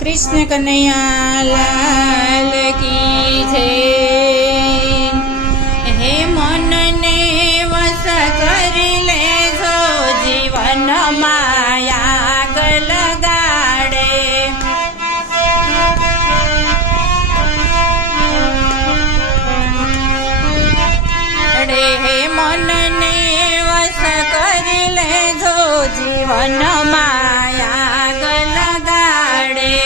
कृष्ण कन्हैया लाल की जय। हे मन ने वश करी लेजो जीवन माया लगाड़े। हे मन ने वश करी लेजो जीवन माया लगाड़े।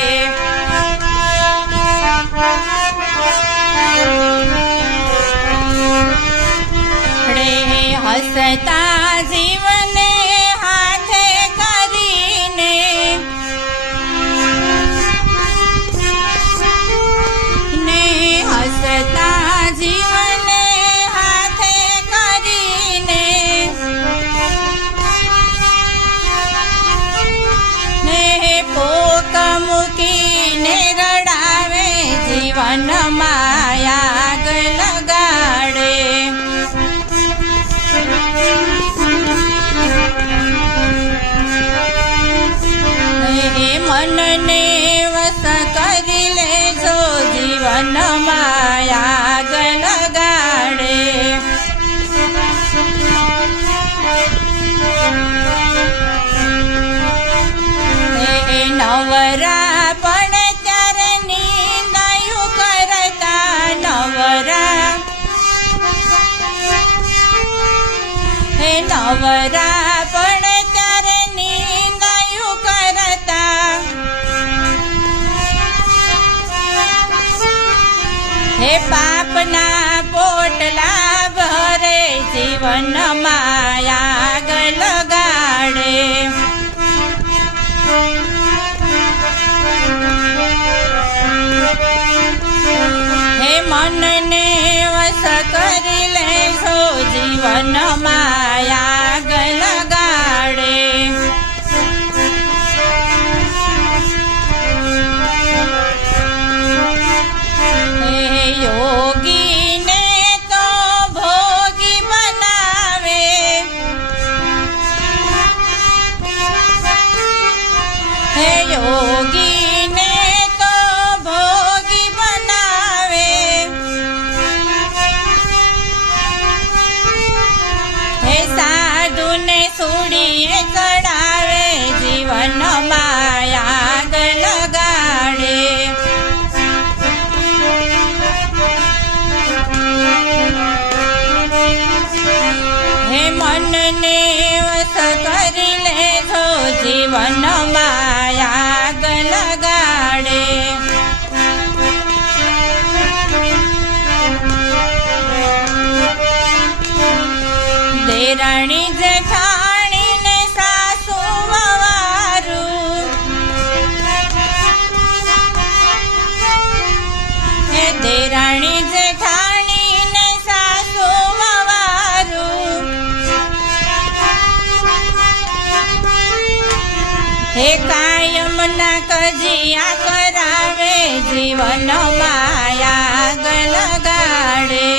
हसता जीवने हाथे करीने ने हसता जीवने हाथे करीने ने पोक मूकीने रड़ावे जीवन माया लगाड़े। मन ने वश करी लेजो जीवन माया लगाड़े। नवरा पण त्यारे नींदायु करता नवरा हे नवरा पण त्यारे नींदायु करता हे पापना पोटला भरे जीवन माया लगाड़े। हे मन ने वश करी लेजो जीवन माया लगाड़े। योगी ने तो भोगी बनावे हे योगी ने तो भोगी बनावे। हे साधु ने सूड़िए चढ़ावे जीवन माया लगाड़े। हे मन ने वश करी लेजो जीवन माया लगाड़े। देराणी जेठाणी ने सासू ववारू हे देराणी जेठाणी ने सासू ववारू हे कायम ना कजिया करावे जीवन माया लगाड़े।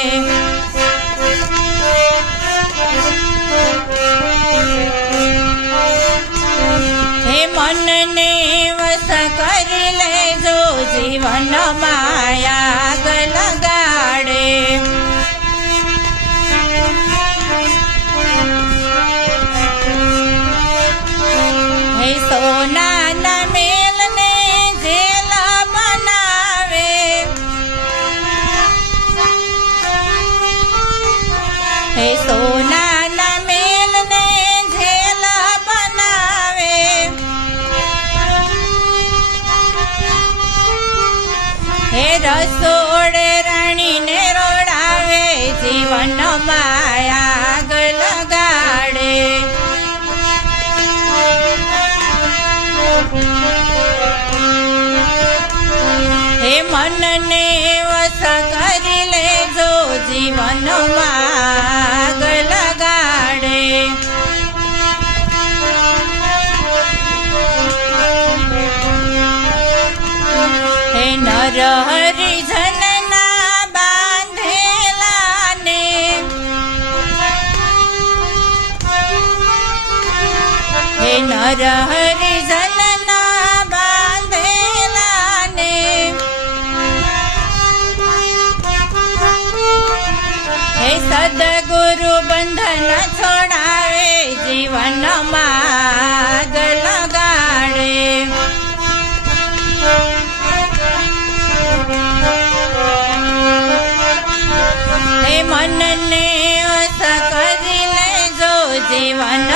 हे मन ने वश करी लेजो जीवन माया लगाड़े। हे सोना ना मेल ने जेला बनावे हे सोना ना मेल ने जेला बनावे। हे रसोड़े रानी ने रोड़ावे जीवन माया लगाड़े। हे मन ने वश करी लेजो जीवन माग लगाड़े। हे नर हरिजन ना बांधेला ने हे नर हरिजन ना बांधेला મનને વશ કરી લેજો જીવન